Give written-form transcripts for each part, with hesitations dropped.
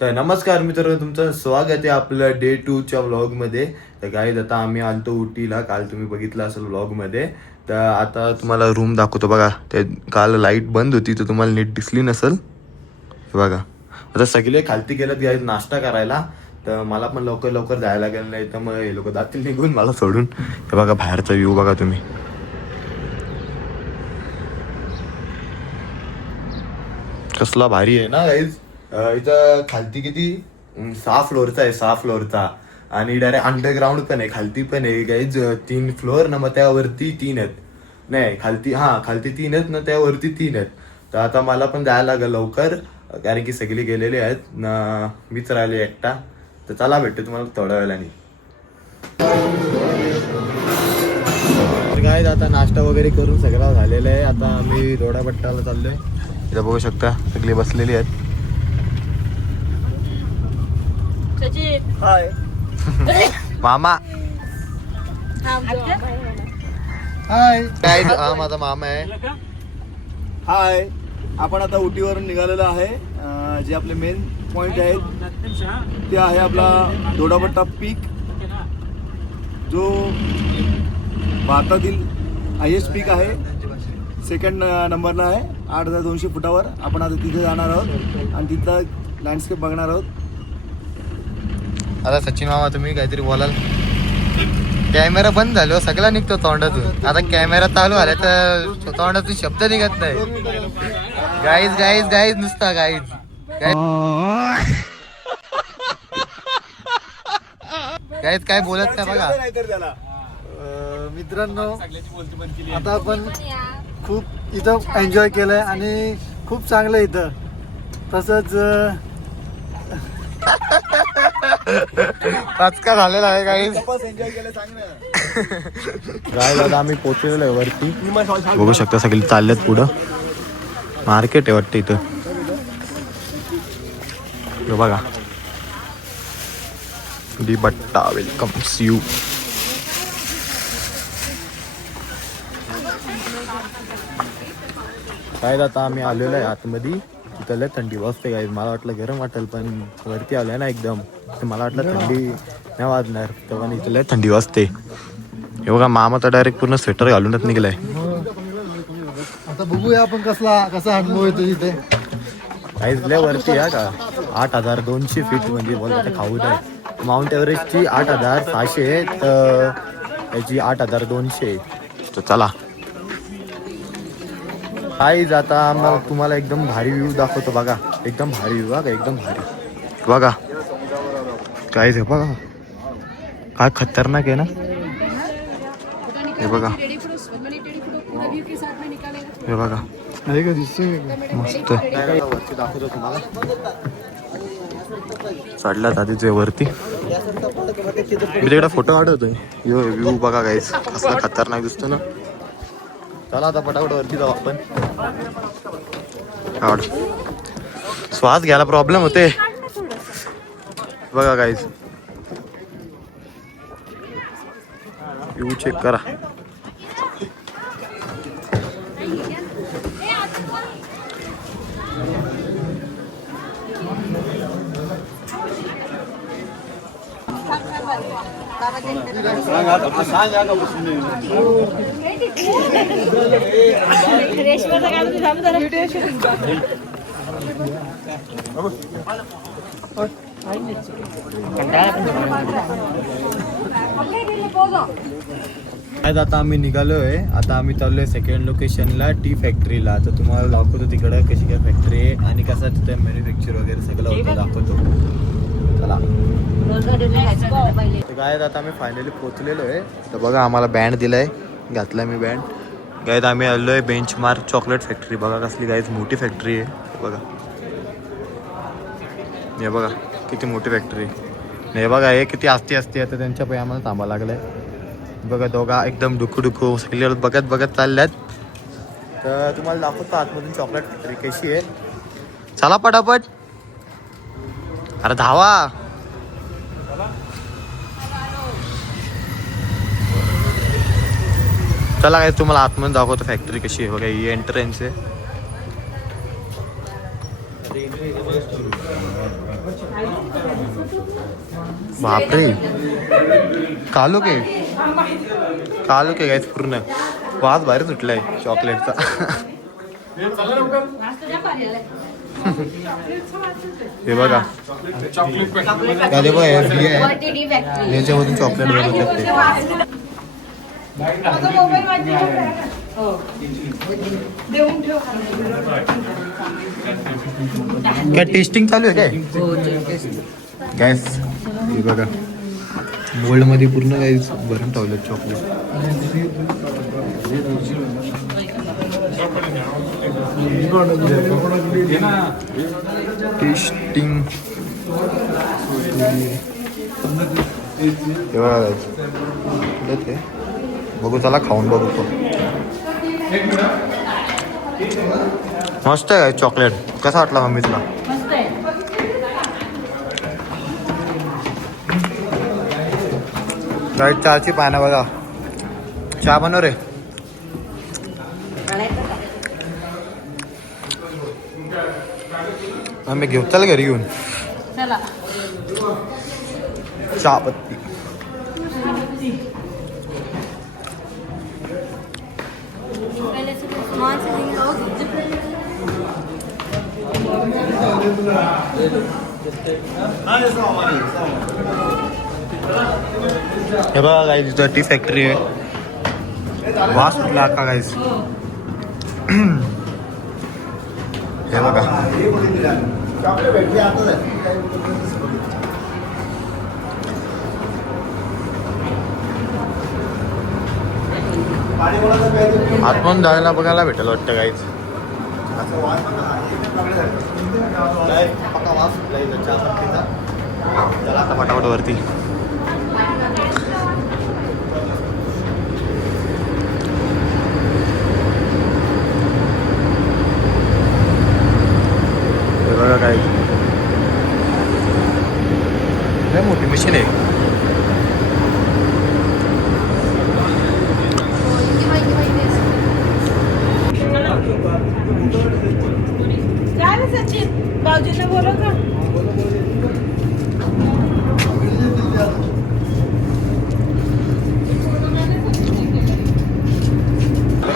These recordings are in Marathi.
तर नमस्कार मित्र, तुमचं स्वागत आहे आपलं डे 2च्या व्लॉगमध्ये. तर गाईज आता आम्ही आलतो उटीला. काल तुम्ही बघितलं असेल व्लॉगमध्ये. तर आता तुम्हाला रूम दाखवतो बघा. ते काल लाईट बंद होती तर तुम्हाला नीट दिसली नसेल. हे बघा, आता सगळे खालती गेलेत गाईज नाश्ता करायला. तर मला पण लवकर लवकर जायला लागेल, नाही तर मग हे लोक जातील निघून मला सोडून. हे बघा बाहेरचा व्ह्यू बघा तुम्ही. कसला भारी आहे ना गाईज. इथं खालती किती 6 फ्लोअरचा आहे, 6 फ्लोअरचा. आणि डायरेक्ट अंडरग्राऊंड पण आहे, खालती पण आहे गाईज. 3 फ्लोअर ना, मग त्यावरती 3 आहेत. नाही खालती 3 आहेत ना, त्यावरती 3 आहेत. तर आता मला पण जायला लागेल लवकर, कारण की सगळी गेलेली आहेत ना, मीच राहिले एकटा. तर चला भेटतो तुम्हाला थोड्या वेळाने. तर काय आता नाश्ता वगैरे करून सगळं झालेलं आहे. आता आम्ही रोडापट्टाला चाललोय. इथं बघू शकता सगळी बसलेली आहेत. हाय मामा. हाय काय, हा माझा मामा आहे. हाय, आपण आता उटीवरून निघालेलो आहे. जे आपले मेन पॉइंट आहेत ते आहे आपला दोडापट्टा पीक, जो भारतातील हायेस्ट पीक आहे. सेकंड नंबरला आहे 8,200 फुटावर. आपण आता तिथे जाणार आहोत आणि तिथलं लँडस्केप बघणार आहोत. आता सचिन मामा तुम्ही काहीतरी बोलाल. कॅमेरा बंद झालो, सगळा निघतो तोंडातून. आता कॅमेरा चालू आला तर तोंडातून शब्द निघत नाही. गाईज गाईज गाईज नुसता गाईज. गाईज काय बोलत नाही बघा. त्याला मित्रांनो, आता आपण खूप इथं एन्जॉय केलंय आणि खूप चांगलं इथं. तसंच पाचका झालेला आहे गाईज. एन्जॉय केलं चांगलं. गाईज आता आम्ही पोहोचलेलो आहे वरती. बघू शकता सगळी चालल्यात पुढं. मार्केट आहे वाटतं इथं. हे बघा, दी बट्टा वेलकम्स यू. काय आता आम्ही आलेलो आहे आतमध्ये. तिथं लय थंडी वाजते गाईज. मला वाटलं गरम वाटेल, पण वरती आलोय ना एकदम, तर मला वाटलं थंडी नाही वाजणार. तेव्हा इथं लय थंडी वाजते. हे बघा मामा तर डायरेक्ट पूर्ण स्वेटर घालूनच निघलाय. आता बघूया आपण कसा अनुभव येतो तिथे. काहीच लय वरती आहे का. 8,200 फीट म्हणजे बोला तर खाऊ आहे. माउंट एव्हरेस्टची 8,600 आहे, तर याची 8,200. तर चला काहीच आता आम्हाला तुम्हाला एकदम भारी व्ह्यू दाखवतो बघा. एकदम भारी व्ह्यू बघा, एकदम भारी बघा. काहीच बघा काय खतरनाक आहे ना. हे बघा, हे बघा मस्त वरती दाखवतो तुम्हाला. चढल्यात आधीच वरती. मी तिकडे फोटो काढतोय. यो व्ह्यू बघा गाईस, कसला खतरनाक दिसतो ना. चला आता पटापट वरती जाऊ आपण. काढ, श्वास घ्यायला प्रॉब्लेम होते बघा गाईस. व्ह्यू चेक करा. आता आम्ही निघालोय. आता आम्ही चाललोय सेकंड लोकेशनला, टी फॅक्टरीला. तर तुम्हाला दाखवतो तिकडं कशी काय फॅक्टरी आहे आणि कसं तिथे मॅन्युफॅक्चर वगैरे सगळं होतं दाखवतो. चला काय आता आम्ही फायनली पोहोचलेलो आहे. तर बघा आम्हाला बँड दिलाय, घातलाय मी बँड. गायत आम्ही आलोय बेंचमार्क चॉकलेट फॅक्टरी. बघा कसली गायत मोठी फॅक्टरी आहे. बघा हे बघा किती मोठी फॅक्टरी. हे बघा हे किती आस्ती असते. आता त्यांच्या पायी आम्हाला थांबा लागलंय. बघा दोघा एकदम डुकू सगळे बघत चालल्यात. तर तुम्हाला दाखवतो आतमधून चॉकलेट फॅक्टरी कशी आहे. चला पटापट, अरे धावा. चला काय तुम्हाला आतमध्ये दाखवतो फॅक्टरी कशी आहे. बघा ही एंट्रन्स आहे. बापरे, कालो के गाईस पूर्ण वास बाहेर सुटलाय चॉकलेटचा. हे बघा त्याले बघ याच्यामधून चॉकलेट बनवू शकते. काय टेस्टिंग चालू आहे काय गॅस? हे बघा मोल्ड मध्ये पूर्ण काही भरून ठेवलं चॉकलेट. टेस्टिंग हे बघा ते बघू, चला खाऊन बघू. मस्त आहे चॉकलेट. कसा वाटला मम्मी तुला? गाईस चहाची पानं बघा. चहा बनव रे. आम्ही घेऊ, चल घरी घेऊन. चहा पत्ती हे बघा गाईस, इथं टी फॅक्टरी आहे. वास सुटला का गाईस? हे बघा आतून जायला बघायला भेटेल वाटतं गाईच. चला आता फटाफट वरती. बघा काय मोठी मशीन आहे. सचिन भाऊजींना बोलव का?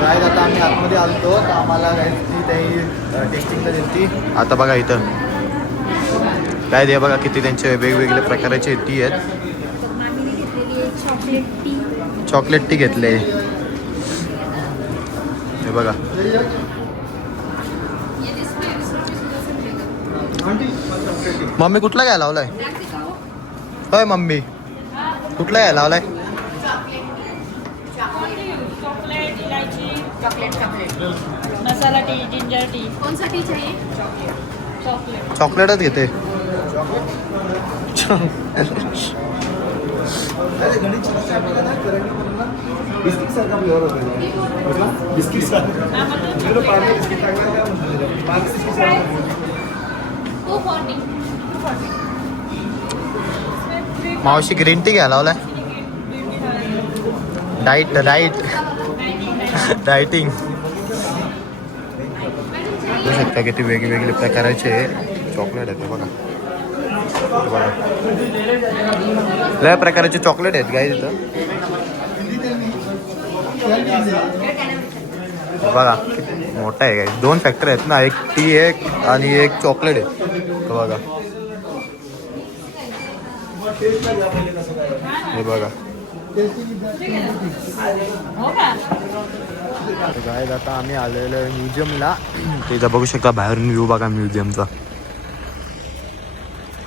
काय आता आम्ही आतमध्ये आलतो तर आम्हाला काही टेस्टिंगला दिली. आता बघा इथं काय दे बघा किती त्यांचे वेगवेगळे प्रकारचे टी आहेत. चॉकलेट टी घेतले हे बघा. मम्मी कुठला घ्यायला लावलाय? होय मम्मी कुठला घ्यायला लावलाय? मसाला टी, जिंजर टी. कौन सा टी चाहिए? चॉकलेटच घेते. बिस्किट सारखा फ्लेवर होता. बिस्किट मावशी ग्रीन टी घ्यायला लावलाय. डायटिंग बघू शकता किती वेगवेगळे प्रकारचे चॉकलेट आहेत. बघा लय प्रकारचे चॉकलेट आहेत गाईस इथं. बघा किती मोठा आहे गाईस. 2 फॅक्टरी आहेत ना, एक टी एक आणि एक चॉकलेट आहे. बघा हे बघा गाईस. आता आम्ही आलेलो आहे म्युझियमला. तिथं बघू शकता बाहेरून व्ह्यू बघा म्युझियमचा.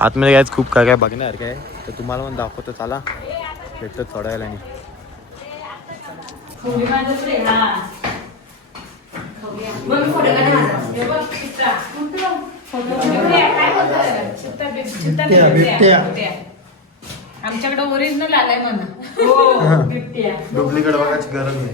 आतमध्ये गाईस खूप काय काय बघण्यासारखं आहे तर तुम्हाला पण दाखवतो. चला भेटतो थोड्या वेळाने. आमच्याकडे ओरिजिनल आलाय म्हणा. डुप्लिकेट बघायची गरज नाही.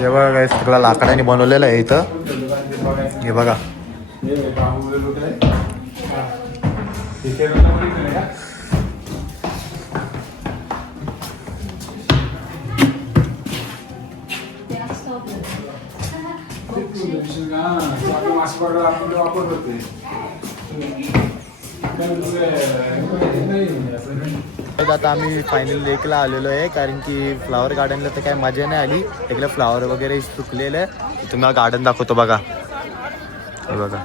हे बघा काय सगळं लाकडाने बनवलेलं आहे इथं. हे बघा आता आम्ही फायनल लेकला आलेलो आहे, कारण की फ्लावर गार्डनला तर काय मजा नाही आली. इकडे फ्लावर वगैरे सुकलेले. तुम्हाला गार्डन दाखवतो बघा. हे बघा,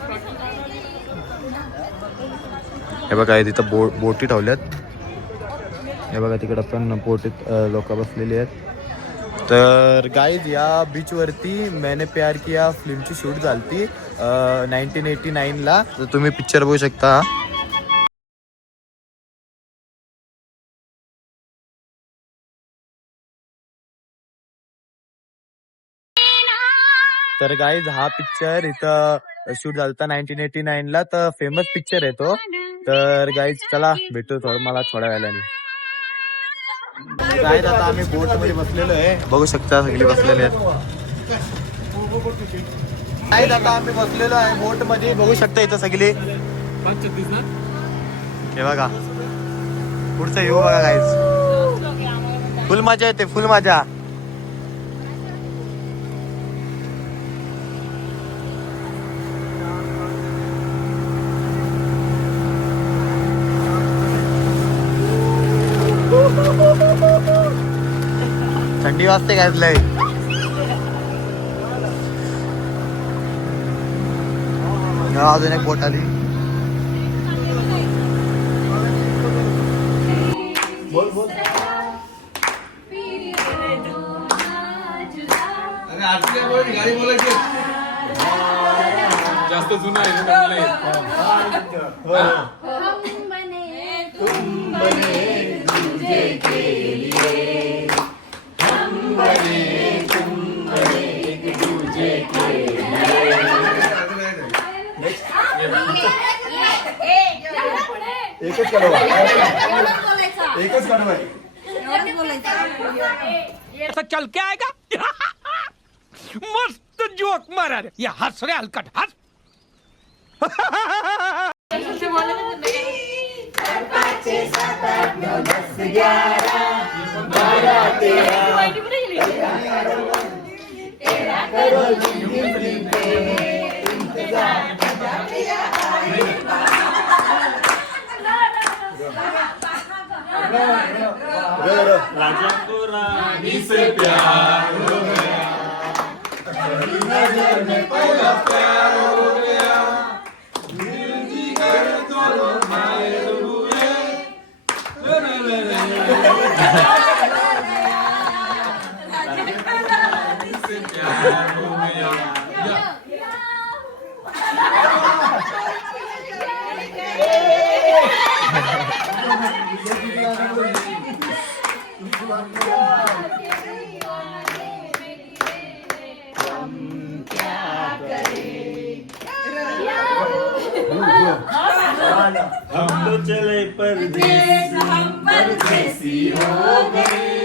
हे बघा तिथं बोटी ठेवल्यात. हे बघा तिकडं पण बोटीत लोक बसलेली आहेत. तर गाईज या बीचवरती मैंने प्यार किया फिल्मची शूट झालती 1989ला. तर तुम्ही पिक्चर बघू शकता. तर गाईज हा पिक्चर इथं शूट झालता 1989ला. तर फेमस पिक्चर आहे तो. तर गाईज चला भेटू मला थोड्या वेळाने. गाईज आता आम्ही बोट मध्ये बसलेलो आहे, बघू शकता सगळे बसलेले आहेत. गाईज आता आम्ही बसलेलो आहे बोट मध्ये, बघू शकता इथं सगळे. हे बघा पुढचं येऊ बघा गाईज. फुल मजा येते, फुल मजा. थंडी वाजते काय लय. अजून एक बोट आली. बोल बोल. गाडी बोलायची जास्त जुना आहे. एकच काढवा, एकच काढवा. ऐसा चल क्या आएगा? मस्त जोक मारा रे. ये हंस रे हलकट हंस. राजा को रानी से प्यार हो गया, नजर में पहला प्यार हो गया, दिल जिगर दोनों मायल हुए. रानी से प्यार हो गया. हम तो चले परदेस, हम परदेसी हो गए.